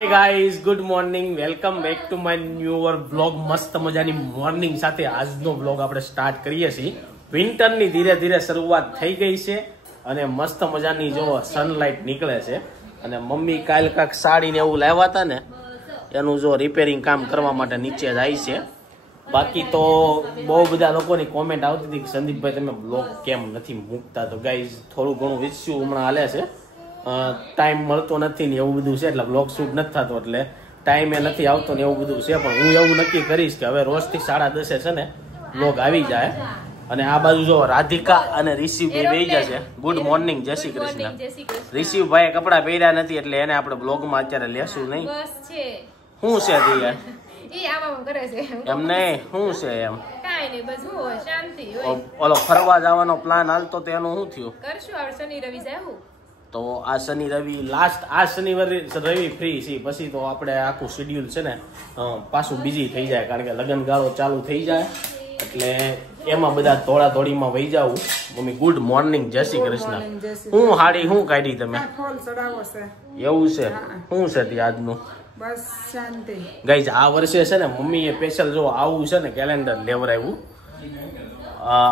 Hey guys, good morning. Welcome back to my newer vlog. મસ્ત મજાની morning સાથે આજનો vlog આપણે સ્ટાર્ટ કરીએ છીએ. વિન્ટરની ધીરે ધીરે શરૂઆત થઈ ગઈ છે અને મસ્ત મજાની જો સનલાઇટ નીકળે છે અને મમ્મી કાલ કાક સાડી ને એવું લાવ્યા હતા ને એનું જો રિપેરિંગ કામ કરવા માટે નીચે જાય છે. બાકી તો બહુ બધા લોકોની કોમેન્ટ આવતી હતી કે સંદીપભાઈ તમે vlog કેમ નથી મૂકતા, તો ગાઈઝ થોડું ઘણું ઇશ્યુ હમણાં હાલે છે. ટાઈમ મળતો નથી ને એવું બધું છે એટલે બ્લોગ શૂટ નથી થતો એટલે ટાઈમે નથી આવતો ને એવું બધું છે. પણ હું એવું નક્કી કરીશ કે હવે રોજથી 10:30 છે ને બ્લોગ આવી જાય. અને આ બાજુ જો રાધિકા અને રિશિવ બે બેહી જશે. ગુડ મોર્નિંગ, જય શ્રી કૃષ્ણ. રિશિવભાઈ કપડા પહેર્યા નથી એટલે એને આપણે બ્લોગમાં અત્યારે લેશું નહીં. શું છે દિયા એમ નહીં, શું છે એમ ઓલો ફરવા જવાનો પ્લાન હાલતો તો એનું શું થયું? તો આ શનિ રવિ લાસ્ટ, આ શનિવારે રવિ ફ્રી છે, પછી તો આપણે આખું શેડ્યુલ છે ને પાછું બીજી થઈ જાય કારણ કે લગ્ન ગાળો ચાલુ થઈ જાય એટલે એમાં બધા દોડા દોડીમાં વહી જાવું. મમ્મી ગુડ મોર્નિંગ, જય શ્રી કૃષ્ણ. હું હાડી શું કાઢી તમે? એવું છે? શું છે તે આજનું? બસ શાંતિ. ગાઈઝ આ વર્ષે છે ને મમ્મીએ સ્પેશિયલ જો આવું છે ને કેલેન્ડર લેવરાવ્યું,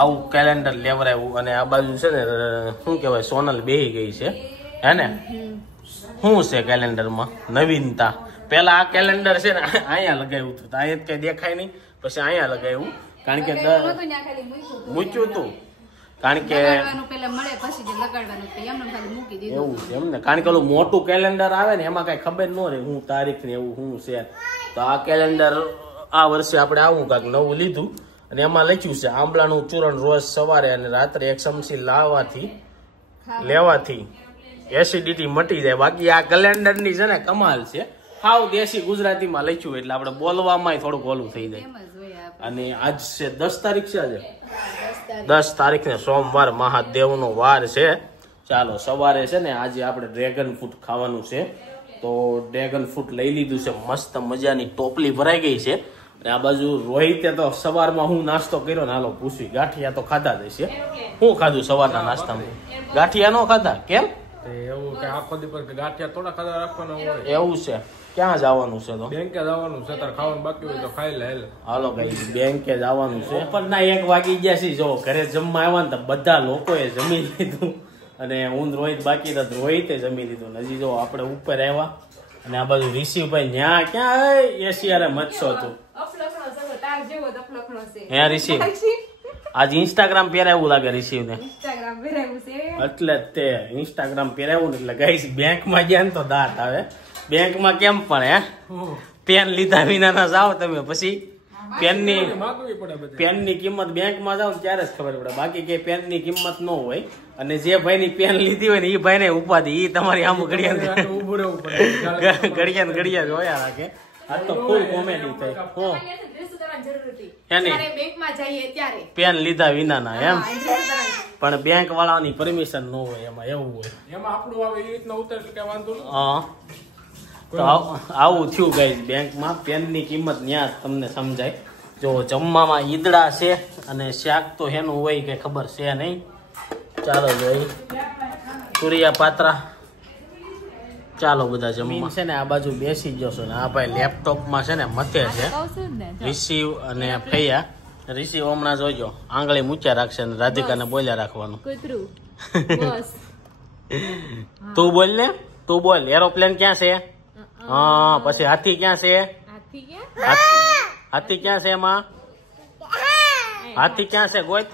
આવું કેલેન્ડર લેવરાવ્યું. અને આ બાજુ છે ને શું કહેવાય સોનલ બેહી ગઈ છે હે ને. શું છે કેલેન્ડરમાં નવીનતા? પેલા આ કેલેન્ડર છે ને અહીંયા લગાવ્યું હતું, અહીંયા કઈ દેખાય નહીં, પછી અહીંયા લગાવ્યું કારણ કે મૂક્યું હતું કારણ કે એવું છે એમ ને. કારણ કે ઓલું મોટું કેલેન્ડર આવે ને એમાં કઈ ખબર ન રહે હું તારીખ ને એવું શું છે. તો આ કેલેન્ડર આ વર્ષે આપણે આવું કાંઈક નવું લીધું અને એમાં લખ્યું છે આંબલાનું ચૂરણ રોજ સવારે અને રાત્રે 1 ચમચી લેવાથી એસિડિટી મટી જાય. બાકી આ કેલેન્ડર ની છે ને કમાલ છે, હાવ દેશી ગુજરાતીમાં લખ્યું એટલે આપણે બોલવામાં થોડુંક ઓલું થઈ જાય. અને આજ છે 10 તારીખ છે, આજે 10 તારીખને સોમવાર મહાદેવનો વાર છે. ચાલો સવારે છે ને આજે આપણે ડ્રેગન ફ્રૂટ ખાવાનું છે, તો ડ્રેગન ફ્રૂટ લઈ લીધું છે. મસ્ત મજાની ટોપલી ભરાઈ ગઈ છે. અને આ બાજુ રોહિતે તો સવારમાં હું નાસ્તો કર્યો ને હાલો પૂછવી, ગાંઠિયા તો ખાધા જ છે. શું ખાધું સવારના નાસ્તામાં? ગાંઠિયા નો ખાધા? કેમ એવું કે આખો દિવસ ગાંઠિયા થોડા ખાધા રાખવાના હોય? એવું છે? ક્યાં જવાનું છે? તો બેંકે જવાનું છે, તાર ખાવાનું બાકી હોય તો ખાઈ લે. હાલો ભાઈ બેંકે જવાનું છે. બપોરના 1 વાગી ગયા છે. જો ઘરે જમવા આવ્યા ને તો બધા લોકોએ જમી લીધું અને હું રોહિત બાકી તો રોહિતે જમી લીધું. હજી જો આપણે ઉપર આવ્યા અને આ બાજુ રિશિવભાઈ ન્યા ક્યાં એશિયારે મચ્છો હતું હે રિશિવ? આજ ઇન્સ્ટાગ્રામ પહેરાવું લાગે રિશિવ ને, એટલે જ તે ઇન્સ્ટાગ્રામ પહેરાવું ને એટલે ગાઈસ બેંકમાં ગયા ને તો દાંત આવે. બેંકમાં કેમ પણ હે પેન લીધા વિના ના જાઓ તમે, પછી પેનની કિંમત બેંકમાં જાવ ત્યારે જ ખબર પડે, બાકી કે પેનની કિંમત ન હોય. અને જે ભાઈની પેન લીધી હોય ને એ ભાઈને ઉપાધિ, એ તમારી આમ ઘડિયા જોયા રાખે. આ તો ફૂલ કોમેડી થઈ. પેન લીધા વિના ના એમ, પણ બેંક વાળાની પરમિશન ન હોય એમાં, એવું હોય. એમાં આપણું આવે એ રીતના ઉતરે કે વાંધો નહીં. હા તો આવું થયું ગાઈસ બેંકમાં. પેનની કિંમત ન્યા તમને સમજાય. જો જમવામાં ઈદડા છે અને શાક તો એનું હોય કે ખબર છે નહીં. ચાલો જોઈ તુરિયા પાત્રા. ચાલો બધા જમવા છે ને આ બાજુ બેસી જશો ને આ ભાઈ લેપટોપમાં છે ને મથે છે રિશિવ અને ફૈયા. રિશિવ હમણાં જોજો આંગળી મૂક્યા રાખશે ને રાધિકાને બોલ્યા રાખવાનું. તું બોલ ને, તું બોલ. એરોપ્લેન ક્યાં છે? હા પછી હાથી ક્યાં છે? હાથી ક્યાં છે? એમાં હાથી ક્યાં છે? ગોત.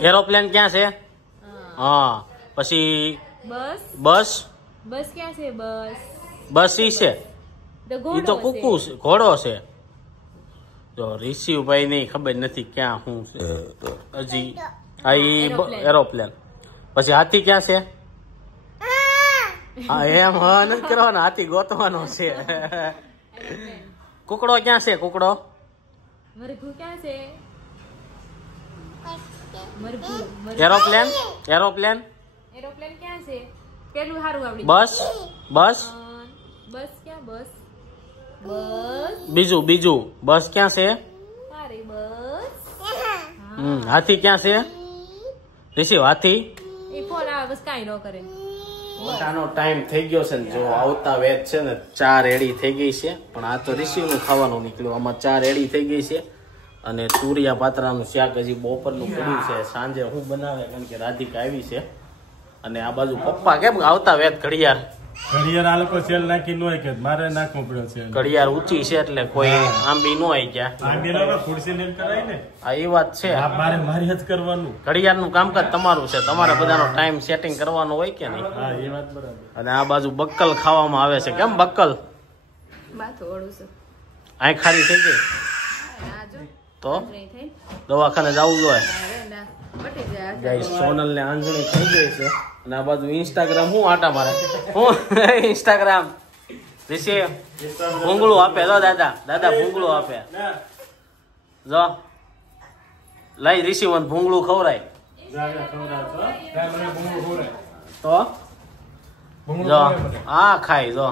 એરોપ્લેન ક્યાં છે? હા પછી બસ ક્યાં છે? બસ ઈ છે, ઈ તો કુકુ છે, ઘોડો છે. જો રિશિવભાઈ ની ખબર નથી ક્યાં શું છે હજી. આ એરોપ્લેન. પછી હાથી ક્યાં છે? હા એમ હા નથી કરવાનો, હાથી ગોતવાનો છે. કુકડો ક્યાં છે? કુકડો એરોપ્લેન. એરોપ્લેન ક્યાં છે? પેલું હારું આવડી. બસ ક્યાં? બસ બીજું બસ ક્યાં છે? હાથી ક્યાં છે? રિશિવ હાથી મોટાનો ટાઈમ થઈ ગયો છે ને જો આવતા વેચ છે ને 4 રેડી થઈ ગઈ છે પણ આ તો રિસીવનું ખાવાનું નીકળ્યું આમાં 4 રેડી થઈ ગઈ છે અને તુરિયા પાત્રાનું શાક હજી બપોરનું પડ્યું છે સાંજે હું બનાવે કારણ કે રાધિકા આવી છે અને આ બાજુ પપ્પા કેમ આવતા વેચ ઘડિયાળ આ લોકો સેલ નાખી ન હોય કે મારે નાખવું પડ્યો છે ઘડિયાળ ઊંચી છે એટલે કોઈ આંબી ન આવી ગયા ખુરશી લઈને કરાય ને આ એ વાત છે મારે મારી જ કરવાનું ઘડિયાળનું કામકાજ તમારું છે તમારે બધાનો ટાઈમ સેટિંગ કરવાનો હોય કે નહીં હા એ વાત બરાબર અને આ બાજુ બક્કલ ખાવામાં આવે છે કેમ બક્કલ આંખ ખારી થઈ ગઈ તો દવાખાને જવું જોઈએ સોનલ ને આંજણી થઈ ગઈ છે અને આ બાજુ ઇન્સ્ટાગ્રામ હું આટા મારે હું ઇન્સ્ટાગ્રામ ઋષિ ભૂંગળું આપે જો દાદા ભૂંગળું આપે જો લઈ ઋષિ મને ભૂંગળું ખવરાય તો જો આ ખાય જો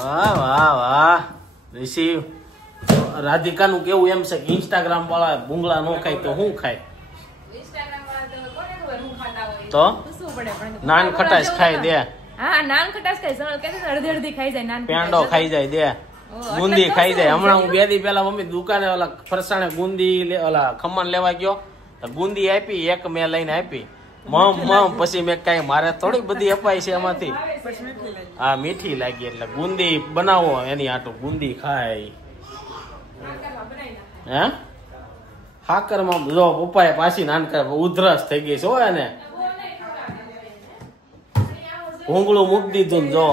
વાહ વાહ વાહ ઋષિ રાધિકાનું કેવું એમ છે કે ઇન્સ્ટાગ્રામ વાળા ભૂંગળા નો ખાય તો શું ખાય તો નાન ખટાશ ખાઈ દે પેંડો ખાઈ જાય દે ગુંદી ખાઈ જાય હમણાં હું 2 દી પેલા મમ્મી દુકાને ઓલા ફરસાણે ગુંદી ઓલા ખમણ લેવા ગયો ગુંદી આપી એક મેં લઈને આપી મમ પછી મેં કઈ મારે થોડી બધી અપાય છે એમાંથી હા મીઠી લાગી એટલે ગુંદી બનાવો એની આટું ગુંદી ખાય હે હાકર માં જો પપ્પાએ પાછી નાનકર ઉધરસ થઈ ગઈ છે હોય ને ભૂંગળું મૂકી દીધું ને જો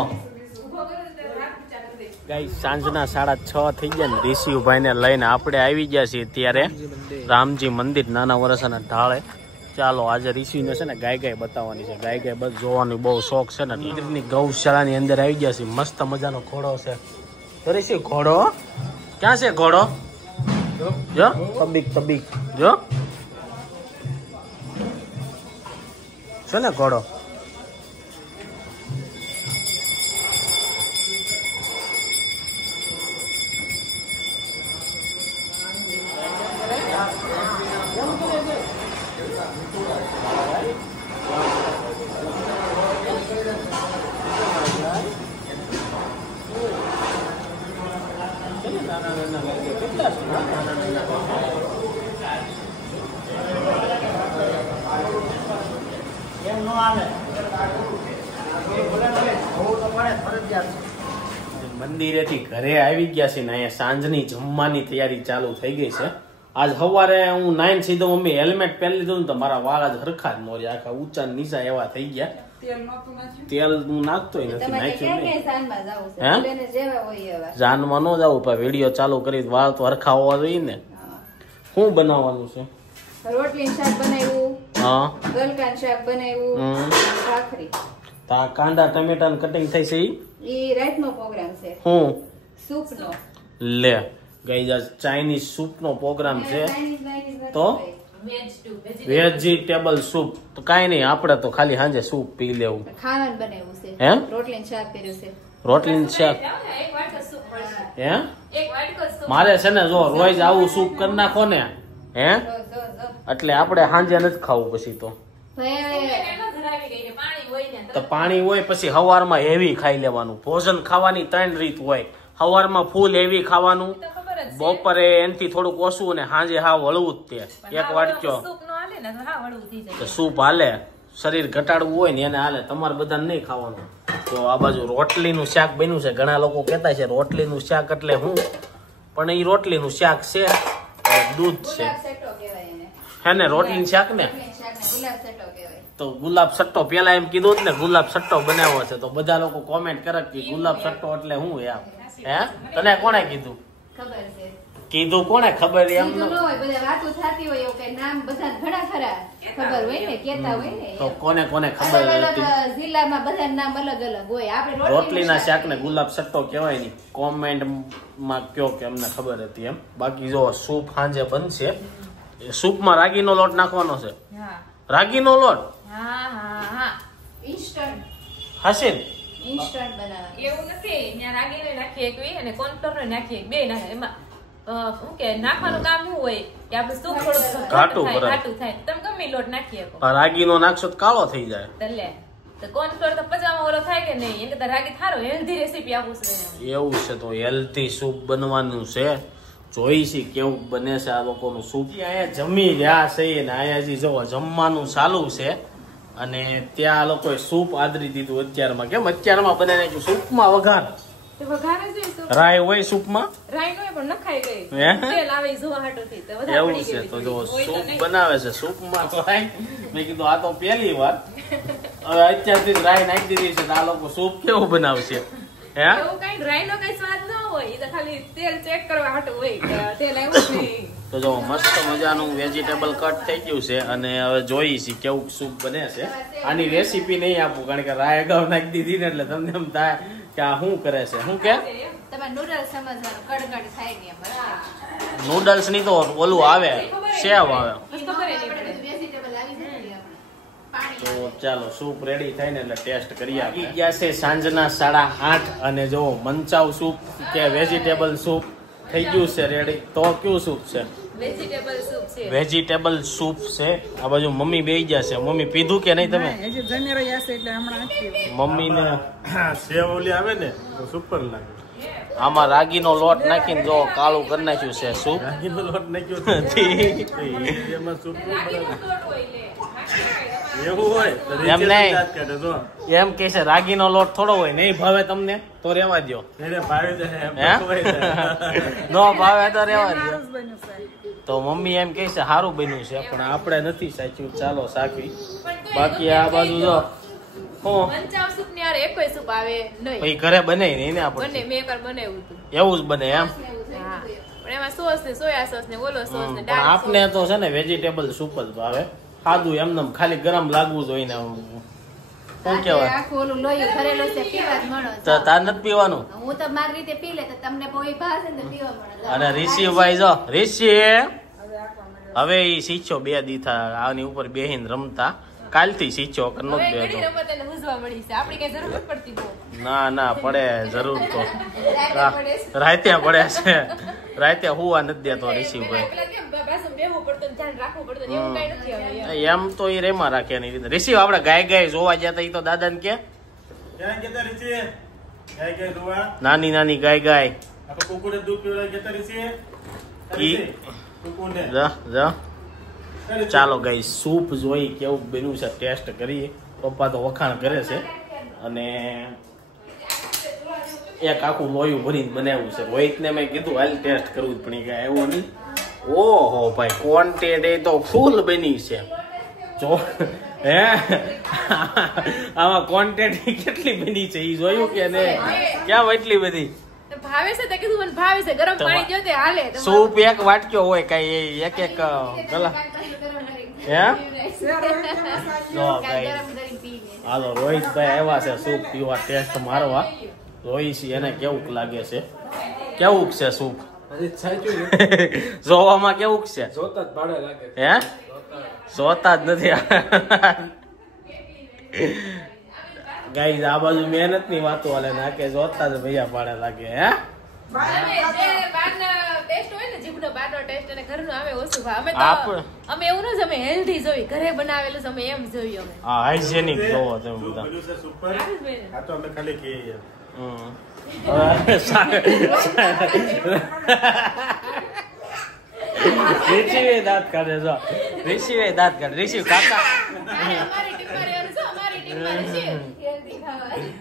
ગાઈ સાંજના 6:30 થઈ ગયા ને ઋષિભાઈ ને લઈને આપણે આવી ગયા છીએ ત્યારે રામજી મંદિર નાના વરસાના ઢાળે ચાલો આજે ઋષિને છે ને ગાય બતાવવાની છે ગાય બસ જોવાની બહુ શોખ છે ને મંદિરની ગૌશાળાની અંદર આવી ગયા છે મસ્ત મજાનો ઘોડો છે તો ઋષિ ઘોડો ક્યાં છે ઘોડો જો તબીક જો છે ને ઘોડો મંદિરેથી ઘરે આવી ગયા છે ને અહીંયા સાંજની જમવાની તૈયારી ચાલુ થઈ ગઈ છે આજ સવારે હું નાઈન સીધો મમ્મી હેલ્મેટ પહેરી લીધું ને તો મારા વાળ જ હરખા જ નોર્યા આખા ઊંચા નીચા એવા થઈ ગયા તેલ હું નાખતો નથી નાખ્યું જાનમાં ન જવું પણ વિડીયો ચાલુ કરી વાળ તો હરખા હોવા જોઈએ ને શું બનાવવાનું છે રોટલી શાક બનાવ્યું હા ગલકાન શાક બનાવ્યું ભાખરી તા કાંદા ટમેટા ને કટિંગ થઈ છે ઈ રાતનો પ્રોગ્રામ છે હું સૂપનો લે ગાઈસ આ ચાઇનીઝ સૂપ નો પ્રોગ્રામ છે તો વેજીટેબલ સૂપ તો કાઈ નહીં આપણે તો ખાલી સાંજે સૂપ પી લેવું ખાવાનું બનાવ્યું છે હે રોટલી શાક કર્યું છે રોટલી શાક હે મારે છે ને જો રોજ આવું સૂપ કરી નાખો ને હે એટલે આપણે સાંજે નથી ખાવું પછી તો પાણી હોય પછી સવારમાં હેવી ખાઈ લેવાનું ભોજન ખાવાની 3 રીત હોય સવારમાં ફૂલ હેવી ખાવાનું બપોરે એનથી થોડુંક ઓછું અને સાંજે હાવ હળવું જ તે એક વાટક્યો તો સૂપ હાલે શરીર ઘટાડવું હોય ને એને હાલે તમારે બધાને નહીં ખાવાનું તો આ બાજુ રોટલીનું શાક બન્યું છે ઘણા લોકો કહેતા છે રોટલીનું શાક એટલે હું પણ એ રોટલીનું શાક છે દૂધ છે હે ને રોટલીનું શાક ને તો ગુલાબ સટ્ટો પેલા એમ કીધું ને ગુલાબ સટ્ટો બનાવ્યો છે તો બધા લોકો કોમેન્ટ કરે કે ગુલાબ સટ્ટો એટલે હું એમ હે તને કોણે કીધું ખબર છે કીધું કોણે ખબર એમ ન હોય બધા વાતો થતી હોય એવું કઈ નામ બધા ઘણા ખરા ખબર હોય ને કેતા હોય ને તો કોને ખબર હતી જિલ્લામાં બધા નામ અલગ અલગ હોય આપણે રોટલીના શાક ને ગુલાબ સટ્ટો કહેવાય નહીં કોમેન્ટ માં કયો કે અમને ખબર હતી એમ બાકી જો સૂપ સાંજે બનશે સૂપમાં રાગીનો લોટ નાખવાનો છે રાગીનો લોટ ઇન્સ્ટન્ટ હશે ઇન્સ્ટન્ટ બનાવવાનું એવું નથી ત્યાં રાગીને નાખીએ એક અને કોર્નફ્લોર નાખીએ બે નાખે એમાં શું કે નાખવાનું કામ શું હોય કે આપણે સૂપ થોડું ઘાટું ભરાય. ઘાટું થાય તમે ગમે લોટ નાખી શકો રાગીનો નાખશો તો કાળો થઈ જાય. તલે તો કોર્નફ્લોર તો પચાવવામાં ઓલો થાય કે નહીં એને તો રાગી થારો હેલ્ધી રેસીપી આપું છું એને. એવું છે તો હેલ્ધી સૂપ બનવાનું છે. જોઈશી કેવું બને છે આ લોકોનું સૂપ. અહીંયા જમી રહ્યા છે ને અહીંયા હજી જો જમવાનું ચાલુ છે અને ત્યાં આ લોકોએ સૂપ આદરી દીધું અત્યારમાં. કેમ અત્યારમાં બને નાખ્યું સૂપમાં વઘાર તો વઘારે છે સૂપ રાય હોય સૂપમાં. રાઈ નો પણ નખાઈ ગઈ હે? તેલ આવે ઈ જોવા હાટોથી તો વધારે એવું પડી છે ગઈ તો જો હોય તો સૂપ નહીં. બનાવે છે સૂપમાં તો રાય. મેં કીધું આ તો પહેલી વાર હવે અત્યારથી જ રાય નાખી દીધી છે તો આ લોકો સૂપ કેવું બનાવશે હે? એવું કઈ રાઈ નો કઈ સ્વાદ ન હોય ઈ તો ખાલી તેલ ચેક કરવા હાટું હોય કે તેલ આવ્યું કે નહીં. તો જો મસ્ત મજાનું વેજીટેબલ કટ થઈ ગયું છે અને હવે જોઈએ છીએ કેવું સૂપ બને છે. આની રેસીપી નહીં આપું કારણ કે રાય અગાઉ નાખી દીધી ને એટલે તમને એમ થાય કે આ શું કરે છે શું કે તમે નૂડલ્સ સમજવાનું કડકડ થાય ને એમ બરાબર. નૂડલ્સ ની તો ઓલું આવે સેવ આવે. પછી ખબર ય નહીં પડે. વેજીટેબલ આવી જાય ને આપણે. પાણી તો ચાલો સૂપ રેડી થાય ને એટલે ટેસ્ટ કરીએ આપણે. ગયા છે સાંજના 8:30 અને જો મંચાવ સૂપ કે વેજીટેબલ સૂપ થઈ ગયું છે રેડી. તો કયું સૂપ છે? વેજીટેબલ સૂપ છે. વેજીટેબલ સૂપ છે. આ બાજુ મમ્મી બેસી ગયા છે. મમ્મી પીધું કે નહીં તમે? મમ્મી ને સેવ ઓલી આવે ને તો સુપર લાગે. આમાં રાગીનો લોટ નાખીને જો કાળું કરી નાખ્યું છે સૂપ. રાગીનો લોટ નાખ્યો તો એમાં સૂપ ન રાગીનો બનાવે. લોટ હોય લે. એવું હોય તો એમ રીચે નહીં. દાંત કાઢે જો. એમ કે છે રાગીનો લોટ થોડો હોય નહીં ભાવે તમને તો રેવા દો. એને ભાવી જાય એમ હે? ખવાઈ જાય. નો ભાવે તો રેવા દો. તો મમ્મી એમ કે છે સારું બન્યું છે પણ આપણે નથી સાચ્યું. ચાલો સાચવી. બાકી આ બાજુ જો હું મંચાવ સૂપ ની યાર એકોય સૂપ આવે નહીં. પછી ઘરે બને નહીં ને આપણે. બંને મેં એકવાર બનાવ્યું હતું. એવું જ બને એમ. હા. પણ એમાં સોસ ને સોયા સોસ ને ઓલો સોસ ને પણ ડાર્ક આપને તો છે ને વેજીટેબલ સૂપ જ ભાવે. સાદું એમને ખાલી ગરમ લાગવું જોઈએ ને. શું કહેવાય આખું ઓલું લોહી ભરેલું છે પીવા જ મળો. તો તાર નથી પીવાનું. હું તો મારી રીતે પી લે તો તમને કોઈ ભાષે ને તો પીવા મળે. અને ઋષિભાઈ જો ઋષિ હવે ઈ શીખ્યો 2 દીથા આની ઉપર બેહીને રમતા. કાલથી શીખ્યો કે હવે નથી ઘણી બેઠો. રમત એને બુઝવા મળી છે આપણી કઈ જરૂર નથી પડતી બહુ. ના પડે જરૂર તો પડે છે. રાતે પડે છે. રાતે હુવા નથી દેતો ઋષિભાઈ. પેલા કેમ પાછું બેહવું પડતું ને ધ્યાન રાખવું પડતું ને એવું કઈ નથી હવે યાર. એમ તો એ રેમાં રાખે એની રીતે. ઋષિ આપણે ગાય જોવા જતા ઈ તો દાદાને કે ક્યાં ગયા તા રીચે? ક્યાં ગયા જોવા? નાની ગાય આપણે કુકુને દૂધ પીવડાવી ગયા તા રીચે? ઈ કુકુને. જા ચાલો ગાઈ સૂપ જોઈ કેવું બન્યું છે ટેસ્ટ કરીએ. પપ્પા તો વખાણ કરે છે અને એક આખું લોયું ભરીને બનાવ્યું છે. રોહિતને મેં કીધું હાલ ટેસ્ટ કરવું જ પણ એ કાંઈ આવ્યો નહીં. ઓહો ભાઈ ક્વોન્ટિટી તો ફૂલ બની છે. જો હે આમાં ક્વોન્ટિટી કેટલી બની છે એ જોયું કે નહીં? ક્યાં એટલી બધી? તો ભાવે છે તે કીધું મને ભાવે છે ગરમ પાણી જો તે હાલે તો સૂપ એક વાટક્યો હોય કઈ એક ગલા હે જો ગાઈ ગરમ કરીને પી લે. હાલો રોહિતભાઈ આવ્યા છે સૂપ પીવા ટેસ્ટ મારવા. રોહિત એને કેવું લાગે છે? કેવું છે સૂપ? હજી સાચું ને? જોવામાં કેવું છે? જોતા જ ભાડે લાગે. હે જોતા જ નથી. ગાઈઝ આ બાજુ મહેનત ની વાતો હાલે ના કે જોતા જ ભૈયા પાડે લાગે. હે અમે જે બહારના ટેસ્ટ હોય ને જીભનો બહારનો ટેસ્ટ અને ઘરનો આવે ઓછું ભાવે. અમે આપણે- તો અમે એવું ન અમે હેલ્ધી જોઈ ઘરે બનાવેલું છે અમે એમ જોયું અમે આ હાઇજેનિક જોવો તમે શું બધા. બધું છે સુપર? આ તો અમે ખાલી કહીએ. હમ. હવે ઋષિએ દાંત કાઢે જો. ઋષિએ દાંત કાઢે. ઋષિ કાકા અમારી ટીમમાં રહેવાનું છે અમારી ટીમમાં ઋષિ હેલ્ધી ખાવાનું.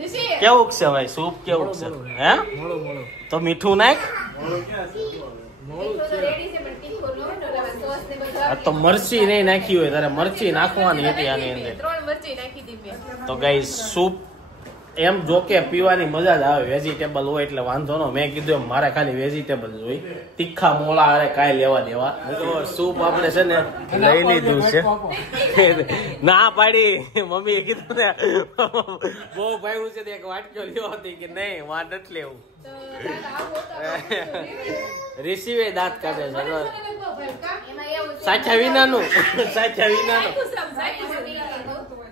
ઋષિ કેવું છે ભાઈ સૂપ કેવું છે? હે મોળો મોળો. તો મીઠું નાખ. મોળો ક્યાં છે? તીખું તો રેડી છે પણ તીખું ન હોય ને ઓલા સોસ ને બધું આ તો મરચી નહીં નાખી હોય તારે મરચી નાખવાની હતી આની અંદર. 3 મરચી નાખી દી મેં. તો ગાઈસ સૂપ એમ જો કે પીવાની મજા જ આવે. વેજીટેબલ હોય એટલે વાંધો નો. મેં કીધું એમ મારે ખાલી વેજીટેબલ હોય. તીખા મોળા અરે કાંઈ લેવા દેવા. તો સૂપ આપણે છે ને લઈ લીધું છે. ના પાડી મમ્મીએ કીધું ને બહુ ભાઈ છે એક વાટક્યો લ્યો હતી કે નહીં વાટ નથી લેવું. તો આવો તો રિસીવે દાંત કાઢે છે. એમાં એવું છે. સાચા વિનાનું સાચા વિનાનું. સાચું છે.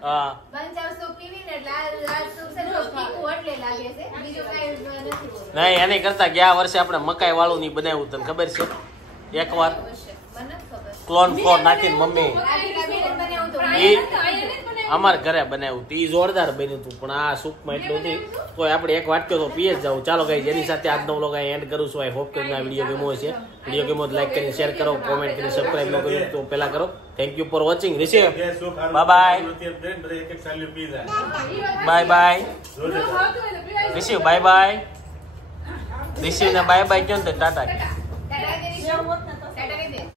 હા બંચાવ સૂપ પીવી ને ને એટલે આ શું છે ને તીખું એટલે લાગે છે બીજું કાંઈ નથી હોતું. નહીં એની કરતા ગયા વર્ષે આપણે મકાઈ વાળું ની બનાવ્યું તને ખબર છે એકવાર મને નથી ખબર. ક્લોન ફ્લોર નાખીને મમ્મી રાધિકાબેને બનાવ્યું હતું. અમાર ઘરે બનાવ્યું હતું. ઈ જોરદાર બન્યું હતું પણ આ સૂપમાં એટલું નથી તો આપણે એક વાટક્યો તો પીએ જ જાવ. ચાલો ગાઈસ એની સાથે આજનો વ્લોગ અહીં એન્ડ કરું છું. આઈ હોપ કે તમને આ વિડીયો ગમ્યો હશે. વિડીયો ગમ્યો તો લાઈક કરીને શેર કરો, કોમેન્ટ કરીને સબસ્ક્રાઇબ ન કર્યું તો પહેલા કરો. Thank you for watching. Receive bye bye bye bye receive bye bye receive ને બાય બાય કહો ને તો ટાટા. રાધિકા